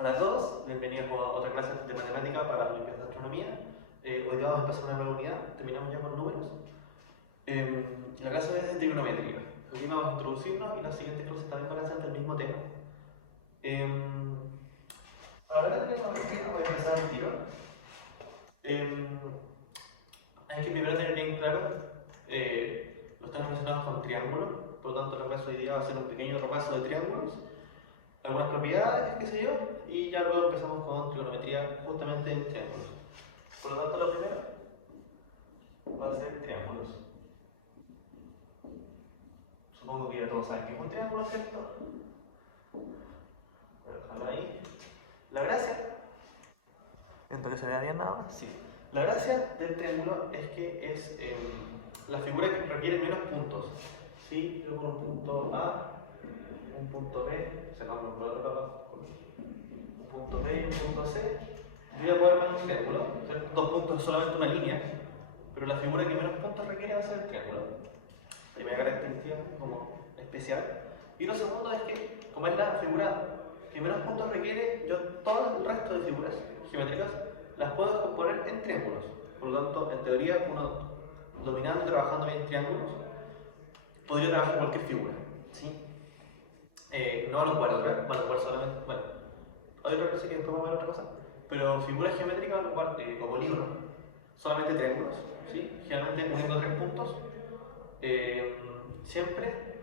Hola a todos, bienvenidos a otra clase de matemática para las Olimpiadas de Astronomía. Hoy día vamos a empezar una nueva unidad, terminamos ya con números. La clase es de trigonometría. Hoy día vamos a introducirnos y las siguientes clases también van a ser del mismo tema. Para hablar de trigonometría voy a empezar el tiro. Hay que primero tener bien claro los temas relacionados con triángulos, por lo tanto la clase hoy día va a ser un pequeño repaso de triángulos, algunas propiedades, qué sé yo, y ya luego empezamos con trigonometría justamente en triángulos. Por lo tanto, lo primero va a ser triángulos. Supongo que ya todos saben que es un triángulo, ¿cierto? Voy a dejarlo ahí. La gracia, ¿entro que se vea bien nada más? Sí. La gracia del triángulo es que es la figura que requiere menos puntos. ¿Sí? Yo con un punto A, un punto B, sacamos por otro lado, un punto B y un punto C, voy a poder armar un triángulo. Dos puntos es solamente una línea, pero la figura que menos puntos requiere va a ser el triángulo. Primera característica como especial. Y lo segundo es que, como es la figura que menos puntos requiere, yo todo el resto de figuras geométricas las puedo descomponer en triángulos. Por lo tanto, en teoría, uno dominando y trabajando bien triángulos, podría trabajar cualquier figura. ¿Sí? No a los cuales, ¿verdad? Bueno, cual solamente. Bueno, hay otra cosa que después vamos a ver otra cosa. Pero figuras geométricas, como libro, solamente triángulos, ¿sí? Generalmente uniendo tres puntos. Siempre,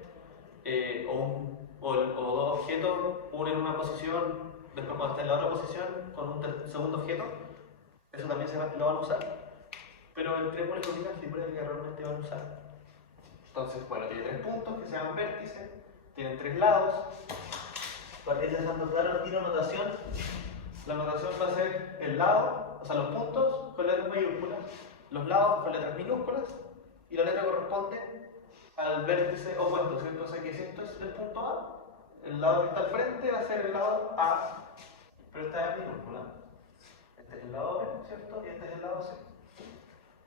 o dos objetos, uno en una posición, después cuando está en la otra posición, con un segundo objeto. Eso también lo van a usar. Pero el triángulo es la única figura que realmente van a usar. Entonces, bueno, tiene tres puntos que se llaman vértices, tienen tres lados. Para que dejando claro el tiro notación, la notación va a ser el lado, o sea, los puntos con letras mayúsculas, los lados con letras minúsculas, y la letra corresponde al vértice opuesto, ¿cierto? O sea que si esto es el punto A, el lado que está al frente va a ser el lado A, pero esta es minúscula. Este es el lado B, ¿cierto? Y este es el lado C.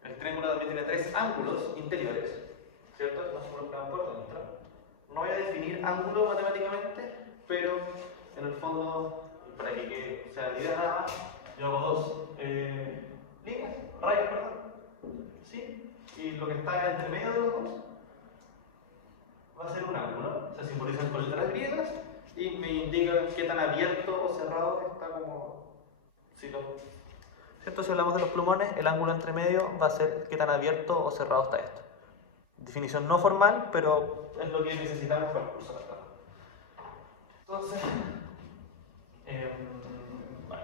El triángulo también tiene tres ángulos interiores, ¿cierto? Nos colocan por dentro. No voy a definir ángulo matemáticamente, pero en el fondo, para que sea la idea nada más, yo hago dos líneas, rayas, perdón, ¿sí? Y lo que está entre medio de los dos va a ser un ángulo, se simbolizan con letras griegas y me indica qué tan abierto o cerrado está como... ¿Cierto? Si hablamos de los plumones, el ángulo entre medio va a ser qué tan abierto o cerrado está esto. Definición no formal, pero es lo que necesitamos para el curso de acá. Entonces, bueno,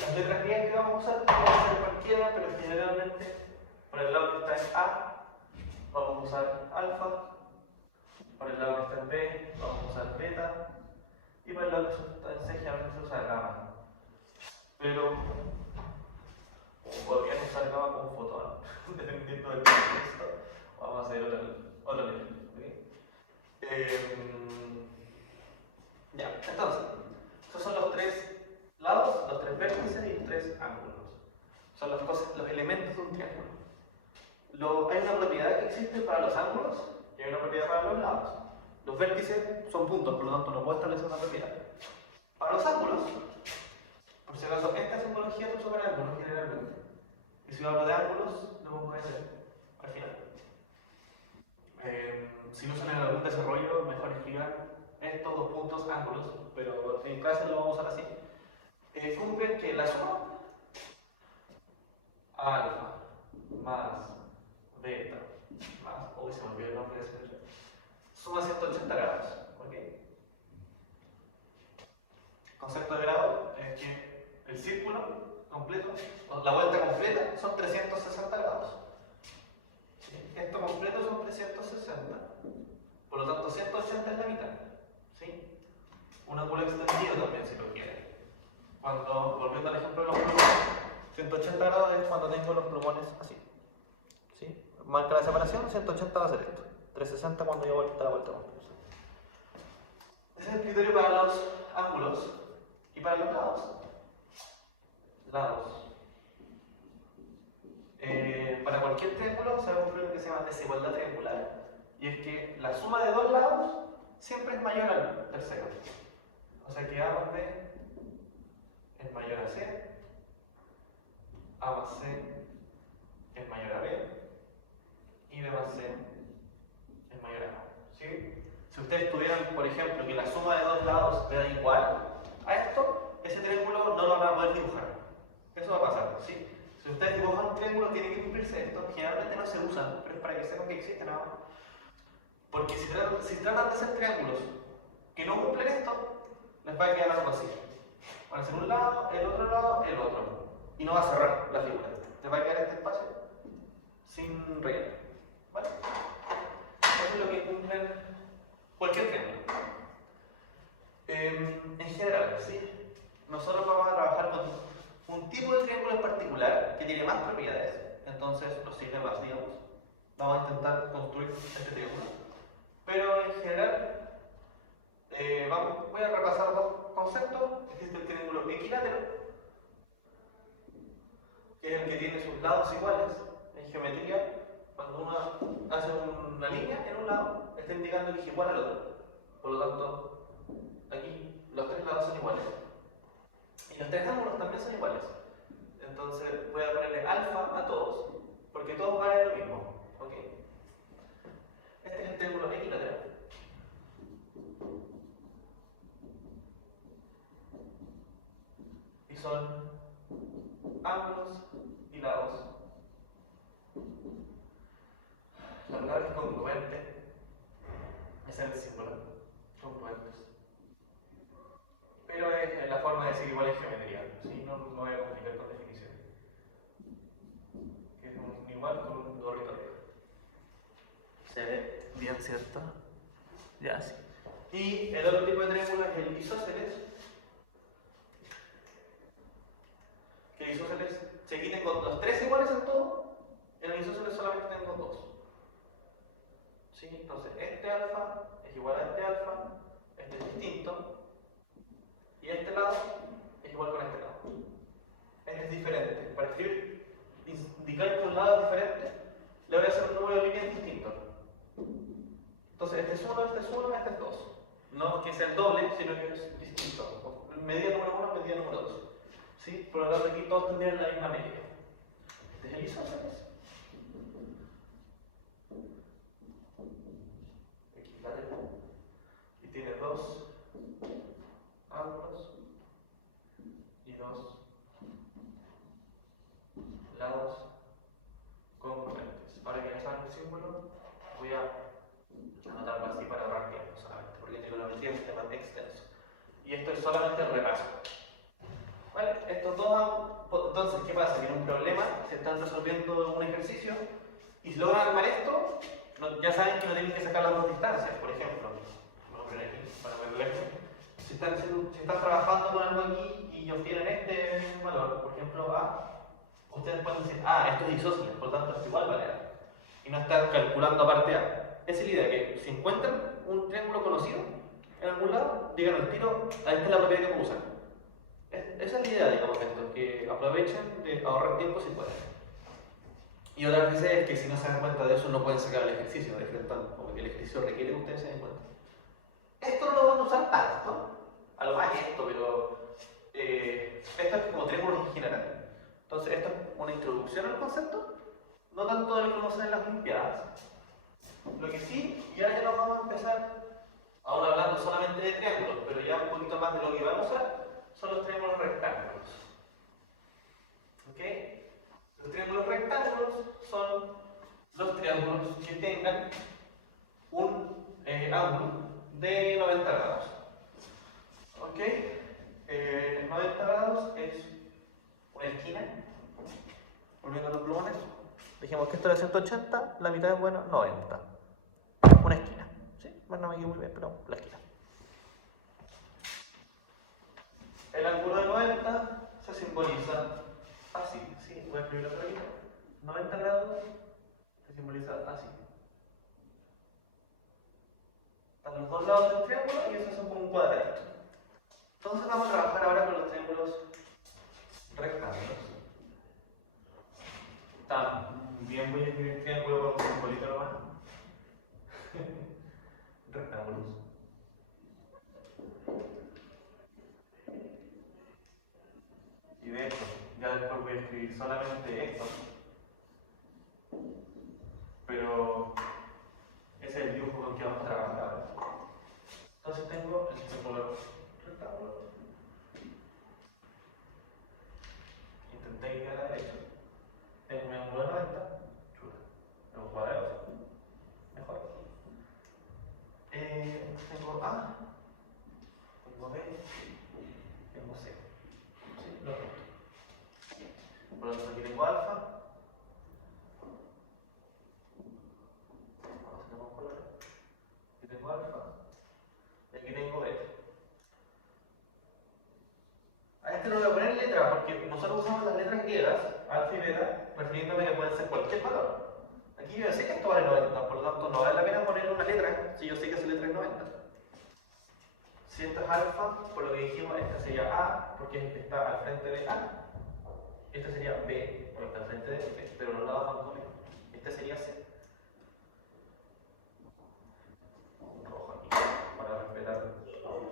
las letras griegas que vamos a usar, vamos a usar cualquiera, pero generalmente para el lado que está en A, vamos a usar alfa, para el lado que está en B, vamos a usar beta, y para el lado que está en C, generalmente se usa gamma. Pero podrían usar gamma como fotón, dependiendo del contexto. Vamos a hacer otro nivel. Ya, entonces, esos son los tres lados, los tres vértices y los tres ángulos. Son las cosas, los elementos de un triángulo. Hay una propiedad que existe para los ángulos y hay una propiedad para los lados. Los vértices son puntos, por lo tanto no puedo establecer una propiedad. Para los ángulos, por si acaso, esta simbología se usa para ángulos generalmente. Y si hablo de ángulos, lo pongo a hacer al final. Si no son en algún desarrollo, mejor explicar estos dos puntos ángulos, pero en clase lo vamos a usar así. Cumplen que la suma alfa más beta más, uy, se me olvidó el nombre de ese suma 180 grados. ¿Ok? El concepto de grado es que el círculo completo, la vuelta completa, son 360 grados. Esto completo son 360. Por lo tanto, 180 es la mitad. ¿Sí? Un ángulo extendido también, si lo quieren. Volviendo al ejemplo de los plumones, 180 grados es cuando tengo los plumones así. ¿Sí? Marca la separación, 180 va a ser esto. 360 cuando yo vuelta la vuelta completa. Ese es el criterio para los ángulos. Y para los lados. Para cualquier triángulo se va a cumplir lo que se llama desigualdad triangular. Y es que la suma de dos lados siempre es mayor al tercero. O sea que A más B a C, A más C es mayor a B y B más C es mayor a A. ¿Sí? Si ustedes tuvieran, por ejemplo, que la suma de dos lados sea igual a esto, ese triángulo no lo van a poder dibujar. Eso va a pasar, ¿sí? Si ustedes dibujan un triángulo, tiene que cumplirse esto. Generalmente no se usan, pero es para que sepan que existe nada más. Porque si tratan de hacer triángulos que no cumplen esto, les va a quedar algo así. Van a ser un lado, el otro. Y no va a cerrar la figura. Les va a quedar este espacio sin relleno. ¿Vale? Eso es lo que cumplen cualquier triángulo. En general, ¿sí? Nosotros vamos a trabajar con un tipo de triángulo en particular que tiene más propiedades. Entonces nos sirve más, digamos. Vamos a intentar construir este triángulo. Pero en general, voy a repasar dos conceptos. Existe el triángulo equilátero, que es el que tiene sus lados iguales. En geometría, cuando uno hace una línea en un lado, está indicando que es igual al otro. Por lo tanto, aquí los tres lados son iguales. Y los tres ángulos también son iguales. Entonces voy a ponerle alfa a todos, porque todos valen lo mismo. ¿Ok? Este es el triángulo equilátero. Y son ángulos y lados. La palabra es congruente. Ese es el símbolo. Congruentes. Pero es la forma de decir igual en geometría. ¿Sí? No voy a complicar con definiciones. Que es un igual con un gorrito arriba. Se ve bien, ¿cierto? Ya, sí. Y el otro tipo de triángulo es el isósceles. Que el isósceles se quiten con los tres iguales en todo. En el isósceles solamente tengo dos. ¿Sí? Entonces, este alfa es igual a este alfa, este es distinto, y este lado es igual con este lado. Este es diferente. Para escribir, indicar que un lado es diferente, le voy a hacer un número de líneas distinto. Entonces, este es 1, este es 1, este es 2. No que sea el doble, sino que es distinto. Medida número 1, medida número 2. ¿Sí? Por lo tanto, aquí todos tendrían la misma medida. Este es el isósceles. Y tiene dos ángulos y dos lados congruentes. Ahora que ya saben el símbolo, voy a anotarlo así para ahorrar tiempo solamente, porque trigonometría es un tema extenso. Y esto es solamente el repaso. ¿Vale? Estos dos, entonces, ¿qué pasa? Tienen un problema, se están resolviendo un ejercicio y si logran armar esto, ya saben que no tienen que sacar las dos distancias. Por ejemplo, vamos a poner aquí para verlo. Si están trabajando con algo aquí y obtienen este valor, por ejemplo A, ustedes pueden decir, esto es isósceles, por lo tanto es igual vale A. Y no están calculando aparte A. Esa es la idea, que si encuentran un triángulo conocido en algún lado, digan al tiro, esta es la propiedad que puedo usar. Esa es la idea, digamos, de esto, que aprovechen de ahorrar tiempo si pueden. Y otra vez es que si no se dan cuenta de eso, no pueden sacar el ejercicio, como que el ejercicio requiere que ustedes se den cuenta. Esto no lo van a usar tanto, a lo más esto, pero esto es como triángulos en general. Entonces, esto es una introducción al concepto, no tanto de lo que vamos a hacer en las Olimpiadas. Lo que sí, y ahora ya nos vamos a empezar, aún hablando solamente de triángulos, pero ya un poquito más de lo que vamos a usar, son los triángulos rectángulos. ¿Ok? Los triángulos rectángulos son los triángulos que tengan un ángulo de 90 grados. ¿Ok? 90 grados es una esquina. Volviendo a los plumones. Dijimos que esto era 180, la mitad es bueno, 90. Una esquina. ¿Sí? Bueno, no me equivoco muy bien, pero la esquina. El ángulo de 90 se simboliza así. ¿Sí? Voy a escribirlo por aquí. 90 grados se simboliza así. Están los dos lados del triángulo y eso es como un cuadradito. Entonces vamos a trabajar ahora con los triángulos rectángulos. También voy a escribir triángulo con un simbolito nomás. Rectángulos. escribir solamente esto, pero ese es el dibujo con que vamos a trabajar ahora. Entonces tengo el triángulo rectángulo. Intenté ir a la derecha. Tengo un ángulo de 90. Chuta. Tengo un cuadrado. Mejor. Tengo A. Tengo B. Tengo C. Sí, lo junto. Por lo tanto, aquí tengo alfa. Vamos a hacer un color. Aquí tengo alfa. Y aquí tengo beta. A este no le voy a poner letra porque nosotros usamos las letras griegas, alfa y beta, refiriéndome que pueden ser cualquier valor. Aquí yo sé que esto vale 90, por lo tanto no vale la pena ponerle una letra si yo sé que esa letra es 90. Si esto es alfa, por lo que dijimos, esta sería A porque está al frente de A. Esta sería B porque está al frente de B, pero los lados van con B. Este sería C. Un rojo aquí para respetar el orden.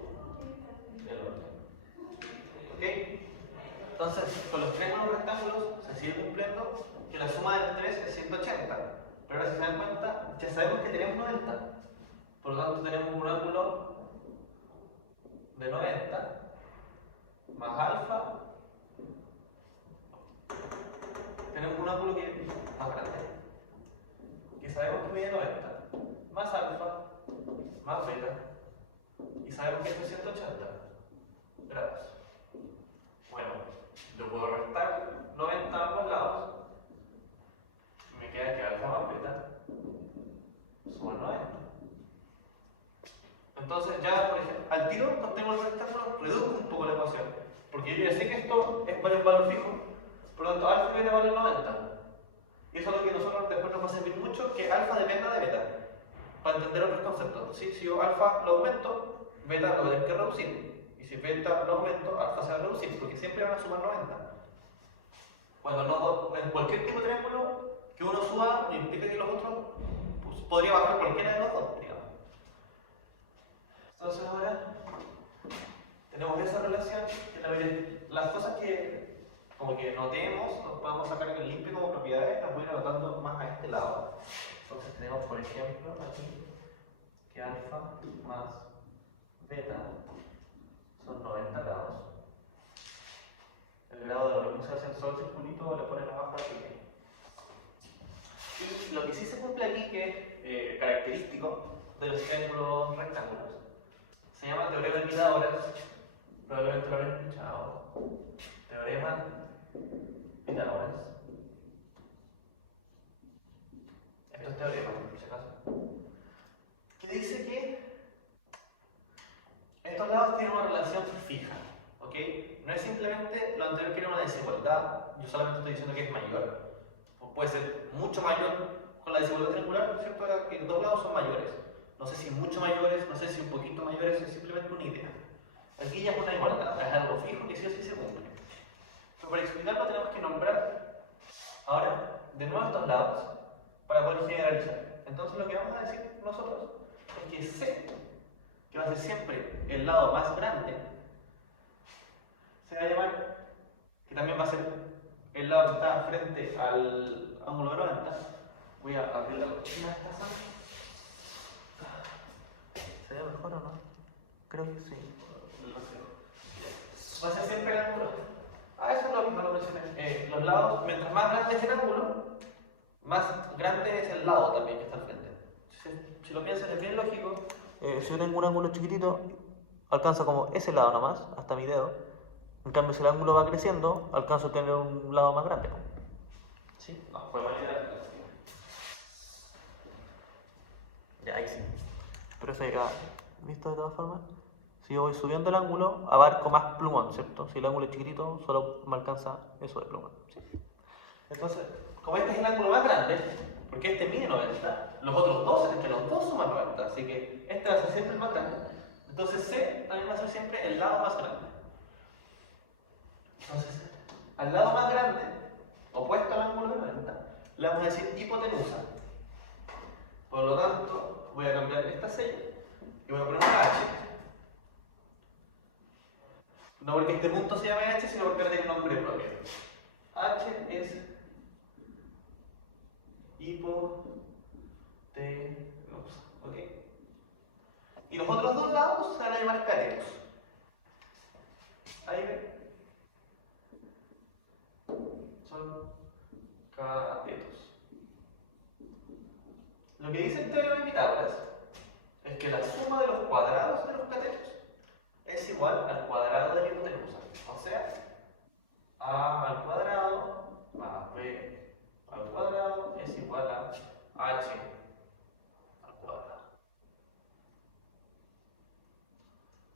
¿Ok? Entonces, con los triángulos rectángulos se sigue cumpliendo que la suma de los tres es 180. Pero ahora si se dan cuenta, ya sabemos que tenemos 90. Por lo tanto, tenemos un ángulo de 90 más alfa. Tenemos un ángulo que es más grande, que sabemos que mide 90, más alfa, más beta, y sabemos que esto es 180 grados. Bueno, yo puedo restar 90 a ambos lados, me queda que alfa más beta suma 90. Entonces ya, por ejemplo, al tiro, cuando tengo el rectángulo, reduzco un poco la ecuación, porque yo ya sé que esto es un valor fijo, por lo tanto alfa y beta valen 90. Y eso es lo que nosotros después nos va a servir mucho, que alfa dependa de beta, para entender otros conceptos. ¿Sí? Si yo alfa lo aumento, beta lo voy a tener que reducir. Y si beta lo aumento, alfa se va a reducir, porque siempre van a sumar 90. Cuando no, en cualquier tipo de triángulo que uno suba, no implica que los otros pues, podría bajar cualquiera de los dos, digamos. Entonces ahora tenemos esa relación, que las cosas que como que notemos, nos podemos sacar en el limpio como propiedades, las voy a ir anotando más a este lado. Entonces tenemos, por ejemplo, aquí que alfa más beta son 90 grados. El grado de lo mismo se hace el sol circulito, le ponen abajo aquí. Y lo que sí se cumple aquí, que es característico de los triángulos rectángulos, se llama teorema de Pitágoras. Probablemente lo habrán escuchado. Teorema Pitágoras. Esto es teorema, por si acaso. Que dice que estos lados tienen una relación fija. ¿Ok? No es simplemente lo anterior que era una desigualdad. Yo solamente estoy diciendo que es mayor. O puede ser mucho mayor con la desigualdad triangular, ¿cierto? Era que los dos lados son mayores. No sé si mucho mayores, no sé si un poquito mayores, es simplemente una idea. Aquí ya es una igualdad, es algo fijo que sí o sí se cumple. Pero para explicarlo tenemos que nombrar ahora de nuevo estos lados para poder generalizar. Entonces lo que vamos a decir nosotros es que C, que va a ser siempre el lado más grande, se va a llamar, que también va a ser el lado que está frente al ángulo de 90. Voy a abrir la cortina de esta sala. ¿Se ve mejor o no? Creo que sí. Va a ser siempre el ángulo. Eso es lo mismo lo mencioné. Los lados, mientras más grande es el ángulo, más grande es el lado también que está al frente. Si lo piensan, es bien lógico. Si yo tengo un ángulo chiquitito, alcanza como ese lado nomás, hasta mi dedo. En cambio, si el ángulo va creciendo, alcanzo a tener un lado más grande. ¿Sí? No, fue manera. Ya, ahí sí. Pero eso ya, ¿visto de todas formas? Si yo voy subiendo el ángulo, abarco más plumón, ¿cierto? Si el ángulo es chiquitito, solo me alcanza eso de plumón. ¿Sí? Entonces, como este es el ángulo más grande, porque este mide 90, los otros dos, entre los dos suman 90, así que este va a ser siempre el más grande. Entonces C también va a ser siempre el lado más grande. Entonces, al lado más grande, opuesto al ángulo de 90, le vamos a decir hipotenusa. Por lo tanto, voy a cambiar esta C y voy a poner una H. No porque este punto se llame H, sino porque ahora tiene un nombre propio. H es hipotenusa, ¿ok? Y los otros dos lados se van a llamar catetos. Ahí ven. Son catetos. Lo que dice el teorema de Pitágoras es que la suma de los cuadrados de los catetos es igual al cuadrado de la hipotenusa. O sea, a al cuadrado más b al cuadrado es igual a h al cuadrado.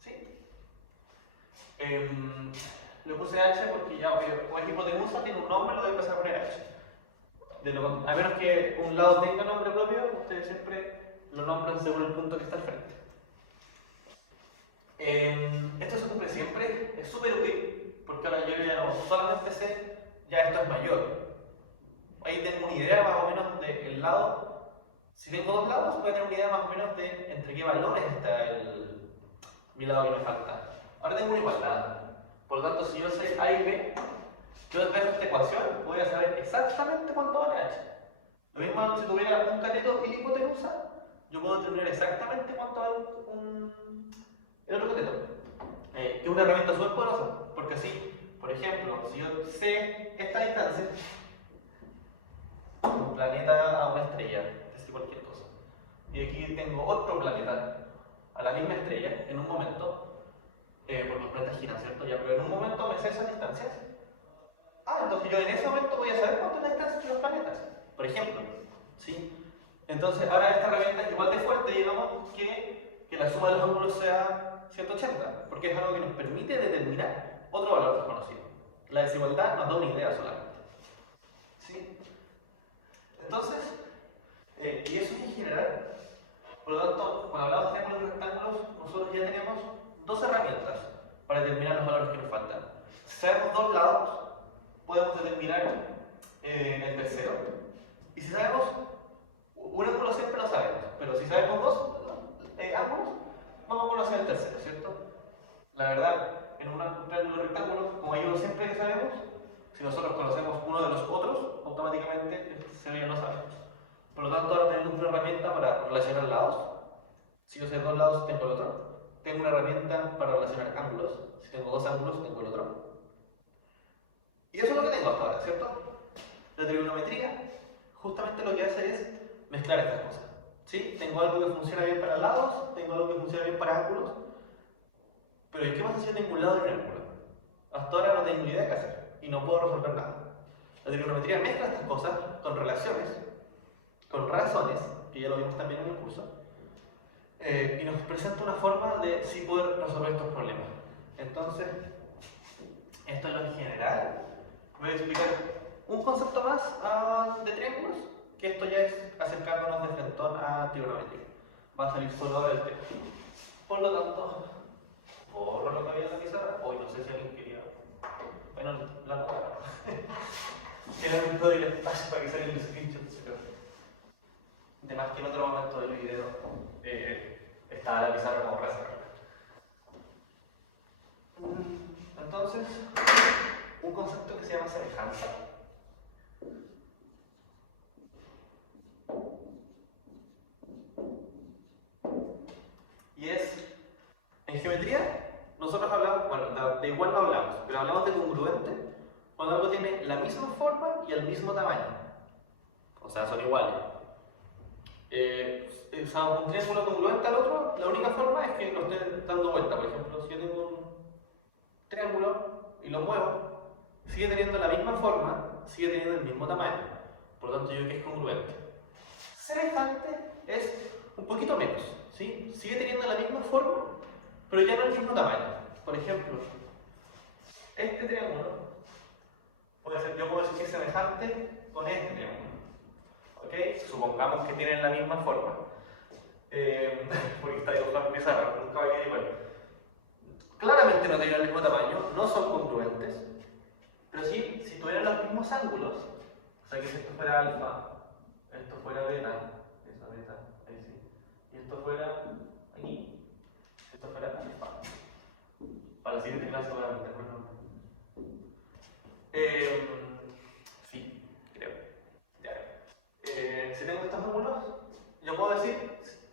¿Sí? Le puse h porque ya, como es hipotenusa, tiene un nombre, lo voy a empezar a poner h. A menos que un lado tenga nombre propio, ustedes siempre lo nombran según el punto que está al frente. Esto se cumple siempre, es súper útil, porque ahora yo ya no solamente sé, ya esto es mayor. Ahí tengo una idea más o menos del lado. Si tengo dos lados, voy a tener una idea más o menos de entre qué valores está mi lado que me falta. Ahora tengo una igualdad. Por lo tanto, si yo sé A y B, yo después de esta ecuación voy a saber exactamente cuánto vale H. Lo mismo si tuviera un cateto y la hipotenusa, yo puedo determinar exactamente cuánto vale el otro cateto. Que es una herramienta súper poderosa, porque así, por ejemplo, si yo sé esta distancia, un planeta a una estrella, es decir, cualquier cosa, y aquí tengo otro planeta a la misma estrella en un momento, porque los planetas giran, ¿cierto? Ya, pero en un momento me sé esas distancias. Entonces yo en ese momento voy a saber cuánto es la distancia entre los planetas, por ejemplo. ¿Sí? Entonces ahora esta herramienta es igual de fuerte, digamos, que la suma de los ángulos sea 180, porque es algo que nos permite determinar otro valor desconocido. La desigualdad nos da una idea solamente. ¿Sí? Entonces, y eso en general, por lo tanto, cuando hablamos de triángulos y rectángulos, nosotros ya tenemos dos herramientas para determinar los valores que nos faltan. Si sabemos dos lados, podemos determinar el tercero. Y si sabemos un ángulo, siempre lo sabemos, pero si sabemos dos ángulos, vamos a conocer el tercero, ¿cierto? La verdad, en un triángulo rectángulo, como hay uno siempre que sabemos, si nosotros conocemos uno de los otros, automáticamente el tercero ya lo sabemos. Por lo tanto, ahora tenemos una herramienta para relacionar lados. Si yo sé dos lados, tengo el otro. Tengo una herramienta para relacionar ángulos. Si tengo dos ángulos, tengo el otro. Y eso es lo que tengo hasta ahora, ¿cierto? La trigonometría justamente lo que hace es mezclar estas cosas. ¿Sí? Tengo algo que funciona bien para lados, tengo algo que funciona bien para ángulos. Pero ¿y qué pasa si yo tengo un lado y un ángulo? Hasta ahora no tengo ni idea de qué hacer y no puedo resolver nada. La trigonometría mezcla estas cosas con relaciones, con razones, que ya lo vimos también en el curso, y nos presenta una forma de sí poder resolver estos problemas. Entonces, esto es lo en general. Voy a explicar un concepto más de triángulos, que esto ya es acercándonos de frente a trigonometría. Va a salir solo del tema. Por lo tanto, borro lo que había en la pizarra. Hoy no sé si alguien quería. Bueno, la nota. Generalmente doy el espacio para que salgan los screenshots, pero. De más que en otro momento del video estaba la pizarra como reserva. Entonces, un concepto que se llama semejanza. Y es, en geometría, nosotros hablamos, bueno, de igual no hablamos, pero hablamos de congruente cuando algo tiene la misma forma y el mismo tamaño. O sea, son iguales. Usamos un triángulo congruente al otro, la única forma es que lo estén dando vuelta. Por ejemplo, si yo tengo un triángulo y lo muevo, sigue teniendo la misma forma, sigue teniendo el mismo tamaño. Por lo tanto, yo digo que es congruente. Semejante es un poquito menos, ¿sí? Sigue teniendo la misma forma, pero ya no el mismo tamaño. Por ejemplo, este triángulo yo puedo decir que es semejante con este triángulo. ¿Ok? Supongamos que tienen la misma forma. Porque está dibujado en pizarra, nunca va a quedar igual. Claramente no tienen el mismo tamaño, no son congruentes, pero sí, si tuvieran los mismos ángulos, o sea que si esto fuera alfa, esto fuera beta, esa beta, ahí sí, y esto fuera aquí, esto fuera alfa. Para la siguiente clase voy a meter un nombre. si tengo estos ángulos, yo puedo decir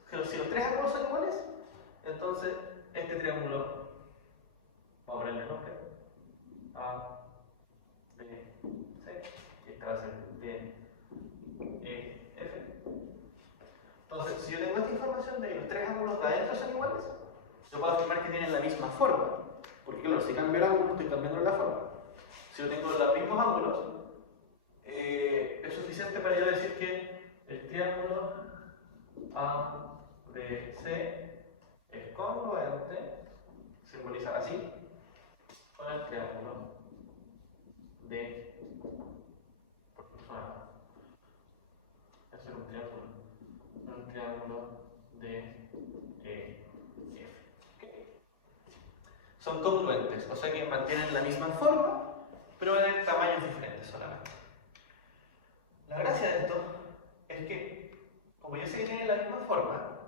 que si los tres ángulos son iguales, entonces este triángulo, vamos a ponerle nombre, A, B, C, y este va a ser D, E, F. Entonces, si yo tengo esta información de que los tres ángulos de adentro son iguales, yo puedo afirmar que tienen la misma forma. Porque claro, si cambio el ángulo, estoy cambiando la forma. Si yo tengo los mismos ángulos, es suficiente para yo decir que el triángulo A, B, C es congruente, simbolizar así, con el triángulo D proporcional. Este es un triángulo D, E, F. Okay. Son congruentes, o sea que mantienen la misma forma, pero en tamaños diferentes solamente. La gracia de esto es que, como yo sé que tienen la misma forma,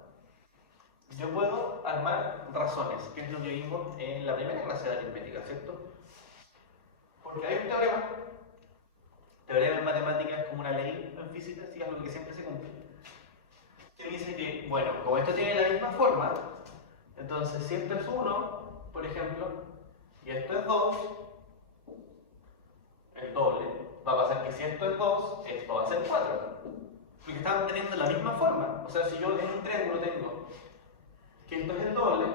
yo puedo armar razones, que es lo que vimos en la primera clase de aritmética, ¿cierto? Porque hay un teorema. Teorema en matemáticas es como una ley en física, sí, es algo que siempre se cumple. Que dice que, bueno, como esto tiene la misma forma, entonces si esto es 1, por ejemplo, y esto es 2, el doble, va a pasar que si esto es 2, esto va a ser 4. Porque están teniendo la misma forma. O sea, si yo en un triángulo tengo que esto es el doble,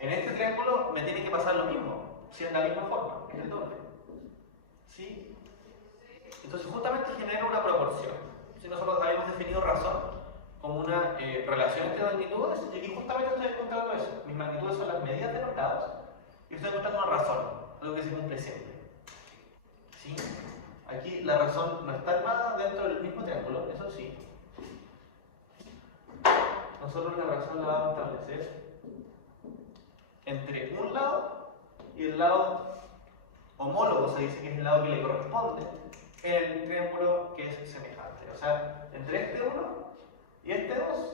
en este triángulo me tiene que pasar lo mismo, si es la misma forma, que es el doble. ¿Sí? Entonces justamente genera una proporción. Si nosotros habíamos definido razón como una relación entre magnitudes, y aquí justamente estoy encontrando eso. Mis magnitudes son las medidas de los lados, y estoy encontrando una razón, algo que se cumple siempre. ¿Sí? Aquí la razón no está armada dentro del mismo triángulo, eso sí. Nosotros la razón la vamos a establecer entre un lado y el lado homólogo, se dice que es el lado que le corresponde, en el triángulo que es semejante. O sea, entre este 1 y este 2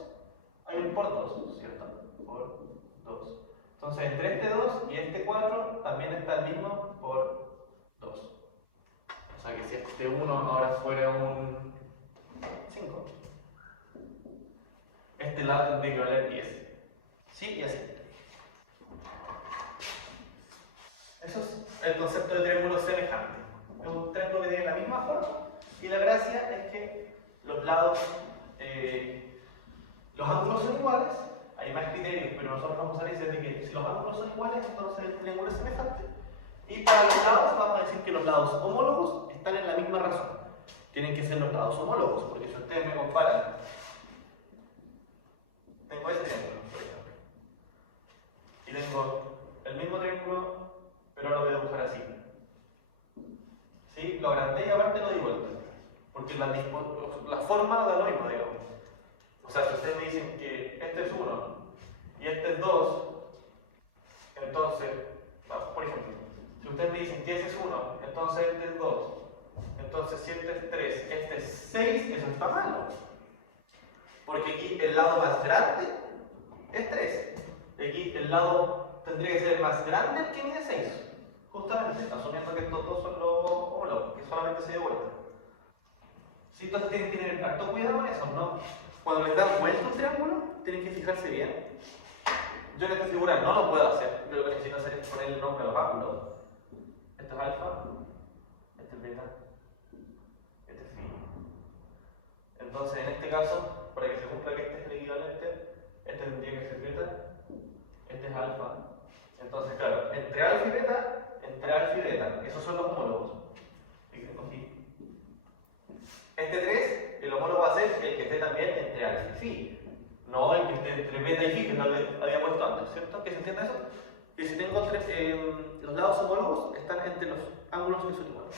hay un por 2, ¿cierto? Por 2. Entonces, entre este 2 y este 4 también está el mismo por 2. O sea que si este 1 ahora fuera un 5, este lado tendría que valer 10. ¿Sí? Y así. Eso es el concepto de triángulo semejante. Es un triángulo que tiene la misma forma y la gracia es que los lados, los ángulos son iguales, hay más criterios, pero nosotros vamos a decir que si los ángulos son iguales, entonces el triángulo es semejante. Y para los lados vamos a decir que los lados homólogos están en la misma razón. Tienen que ser los lados homólogos, porque si ustedes me comparan, tengo este triángulo, por ejemplo, y tengo el mismo triángulo, pero lo voy a dibujar así. ¿Sí? Lo agrandé y aparte lo di vuelta, porque la forma da lo mismo, digamos. O sea, si ustedes me dicen que este es 1 y este es 2, entonces, por ejemplo, si ustedes me dicen que ese es 1, entonces este es 2, entonces si este es 3, este es 6, eso está malo. Porque aquí el lado más grande es 3. Y aquí el lado tendría que ser más grande el que mide 6. Justamente, asumiendo que estos dos son los homólogos, que solamente se dio vuelta. Sí, entonces tienen que tener harto cuidado con eso, ¿no? Cuando les dan vuelta un triángulo, tienen que fijarse bien. Yo en esta figura no lo puedo hacer. Yo lo que necesito hacer es poner el nombre a los ángulos. Esto es alfa, este es beta, este es phi. Entonces, en este caso, para que se cumpla que este es el equivalente, este tendría que ser beta, este es alfa. Entonces, claro, entre alfa y beta, esos son los homólogos. Este 3, el homólogo va a ser el que esté también entre alfa y phi, no el que esté entre beta y phi, que es lo que había puesto antes, ¿cierto? ¿Que se entiende eso? Que si tengo los lados homólogos están entre los ángulos que son iguales.